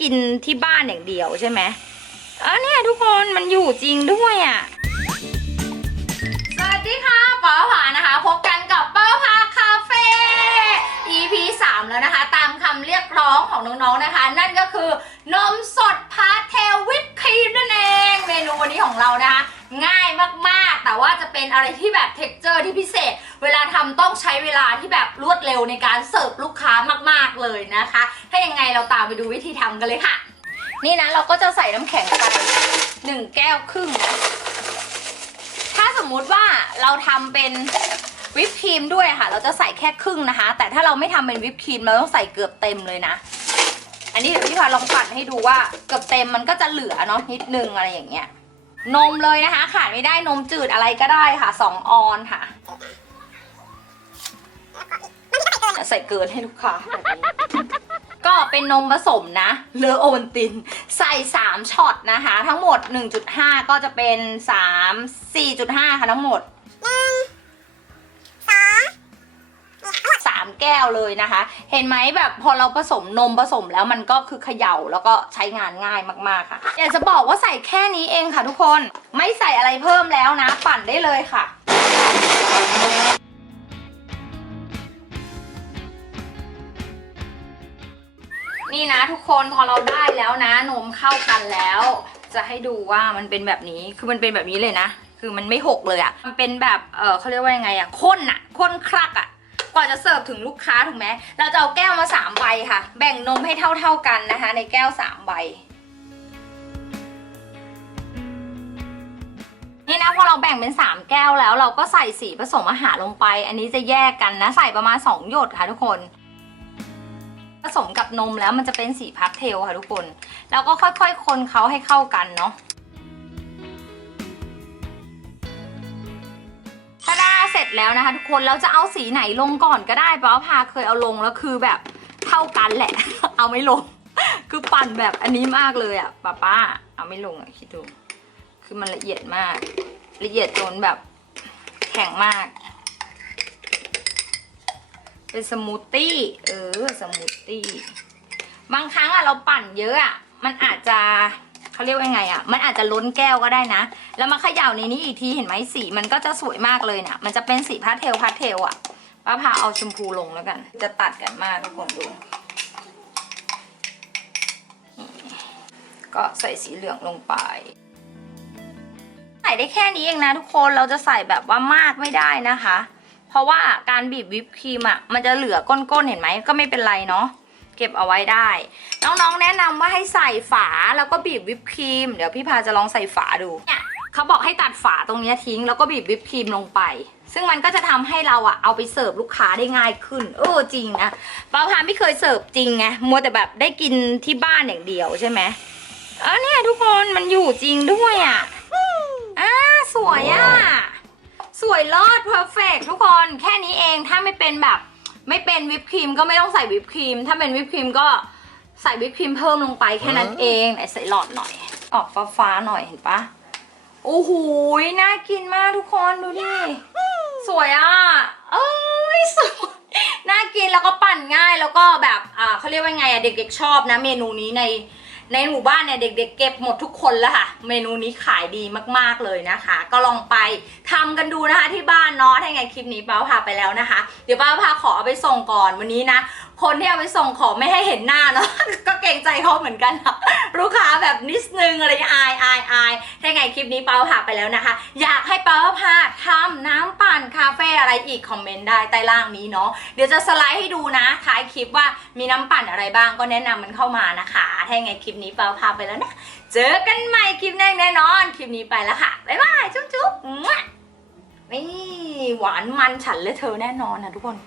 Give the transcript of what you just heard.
กินที่บ้านอย่างเดียวใช่ไหมอ๋อเนี่ยทุกคนมันอยู่จริงด้วยอะ สวัสดีค่ะป้าผานะคะ พบกันกับป้าผาคาเฟ่ EP 3 แล้วนะคะ ตามคำเรียกร้องของน้องๆนะคะ นั่นก็คือนมสดพาเทลวิปครีมนั่นเอง เมนูวันนี้ของเรานะคะ ง่ายมากๆ แต่ว่าจะเป็นอะไรที่แบบเท็กเจอร์ที่พิเศษ เวลาทำต้องใช้เวลาที่แบบรวดเร็วในการเสิร์ฟลูกค้ามากๆเลยนะคะ ถ้ายังไงเราตามไปดูวิธีทำกันเลยค่ะ นี่นะเราก็จะใส่น้ำแข็งไปหนึ่งแก้วครึ่งนะถ้าสมมุติว่าเราทำเป็นวิปครีมด้วยค่ะ เราจะใส่แค่ครึ่งนะคะ แต่ถ้าเราไม่ทำเป็นวิปครีมเราต้องใส่เกือบเต็มเลยนะ อันนี้เดี๋ยวพี่พาลองปั่นให้ดูว่าเกือบเต็มมันก็จะเหลือเนาะนิดนึงอะไรอย่างเงี้ยนมเลยนะคะขาดไม่ได้นมจืดอะไรก็ได้ค่ะสองออนค่ะ ใส่เกินให้ลูกค้าแบบนี้ก็เป็นนมผสมนะเลอโอวัลติน ใส่ 3ช็อตนะคะ ทั้งหมด 1.5 ก็จะเป็น 3 4.5 ค่ะทั้งหมดสามแก้วเลยนะคะ เห็นไหมแบบพอเราผสมนมผสมแล้วมันก็คือเขย่าแล้วก็ใช้งานง่ายมากๆค่ะอยากจะบอกว่าใส่แค่นี้เองค่ะทุกคนไม่ใส่อะไรเพิ่มแล้วนะ ปั่นได้เลยค่ะ นี่นะทุกคนพอเราได้แล้วนะ นมเข้ากันแล้ว จะให้ดูว่ามันเป็นแบบนี้คือมันเป็นแบบนี้เลยนะ คือมันไม่หกเลยอะ่ะมันเป็นแบบเออเขาเรียกว่ายังไงอะ่ะข้นอะ่ะข้นครักอะ่ะกว่าจะเสิร์ฟถึงลูกค้าถูกไหมเราจะเอาแก้วมาสามใบค่ะ แบ่งนมให้เท่า ๆกันนะคะ ในแก้วสามใบนี่นะพอเราแบ่งเป็น 3 แก้วแล้วเราก็ใส่สีผสมอาหารลงไป อันนี้จะแยกกันนะ ใส่ประมาณ 2 หยดค่ะทุกคน สมกับนมแล้วมันจะเป็นสีพาสเทลค่ะทุกคน แล้วก็ค่อยๆ คนเขาให้เข้ากันเนาะถ้าได้เสร็จแล้วนะคะทุกคนเราจะเอาสีไหนลงก่อนก็ได้เพราะว่าพาเคยเอาลงแล้วคือแบบเท่ากันแหละ เอาไม่ลง คือปั่นแบบอันนี้มากเลยอะป้าป้าเอาไม่ลงอะคิดดู คือมันละเอียดมาก ละเอียดจนแบบแข็งมาก เป็นสมูทตี้ เออ สมูทตี้ บางครั้งอะเราปั่นเยอะอะมันอาจจะเขาเรียกว่าไงอะมันอาจจะล้นแก้วก็ได้นะ แล้วมาเขย่าในนี้อีกทีเห็นไหมสีมันก็จะสวยมากเลยเนี่ยมันจะเป็นสีพาสเทลพาสเทลอะป้าพาเอาชมพูลงแล้วกัน จะตัดกันมากทุกคนดู ก็ใส่สีเหลืองลงไป ใส่ได้แค่นี้เองนะทุกคน เราจะใส่แบบว่ามากไม่ได้นะคะ เพราะว่าการบีบวิปครีมอะมันจะเหลือก้นๆเห็นไหมก็ไม่เป็นไรเนาะเก็บเอาไว้ได้ น้องๆ แนะนำว่าให้ใส่ฝาแล้วก็บีบวิปครีม เดี๋ยวพี่พาจะลองใส่ฝาดูเนี่ยเขาบอกให้ตัดฝาตรงนี้ทิ้ง แล้วก็บีบวิปครีมลงไป ซึ่งมันก็จะทำให้เราอะเอาไปเสิร์ฟลูกค้าได้ง่ายขึ้น เออจริงนะป้าพาไม่เคยเสิร์ฟจริงไงมัวแต่แบบได้กินที่บ้านอย่างเดียวใช่ไหมเออเนี่ยทุกคนมันอยู่จริงด้วยอะอ่าสวยอะ วยเลิศเพอร์เฟกทุกคนแค่นี้เองถ้าไม่เป็นแบบ ไม่เป็นวิปครีมก็ไม่ต้องใส่วิปครีม ถ้าเป็นวิปครีมก็ใส่วิปครีมเพิ่มลงไปแค่นั้นเองไหนใส่หลอดหน่อย ออกฟ้าฟ้าๆหน่อยเห็นปะโอ้โหน่ากินมากทุกคนดูดิสวยอะเอ้ยสวยน่ากินแล้วก็ปั่นง่ายแล้วก็แบบอ่าเขาเรียกว่าไงอะเด็กๆชอบนะเมนูนี้ใน ในหมู่บ้านเนี่ยเด็กๆเก็บหมดทุกคนแล้วค่ะ เมนูนี้ขายดีมากๆเลยนะคะ ก็ลองไปทำกันดูนะคะที่บ้านเนาะถ้าไงคลิปนี้ป้าพาไปแล้วนะคะ เดี๋ยวป้าพาขอเอาไปส่งก่อนวันนี้นะ คนที่เอาไปส่งขอไม่ให้เห็นหน้าเนาะก็เกรงใจเขาเหมือนกันค่ะลูกค้าแบบนิดนึงอะไรอย่างเงี้ยอายอายอายถ้าไงคลิปนี้เป้าพาไปแล้วนะคะ อยากให้เป้าพาทำน้ำปั่นคาเฟ่อะไรอีกคอมเมนต์ได้ใต้ล่างนี้เนาะเดี๋ยวจะสไลด์ให้ดูนะท้ายคลิปว่ามีน้ำปั่นอะไรบ้างก็แนะนำมันเข้ามานะคะถ้ายังไงคลิปนี้เป้าพาไปแล้วนะ เจอกันใหม่คลิปหน้าแน่นอน คลิปนี้ไปแล้วค่ะบ๊ายบายจุ๊บจุ๊บมั่วนี่หวานมันฉันเลยเธอแน่นอนนะทุกคน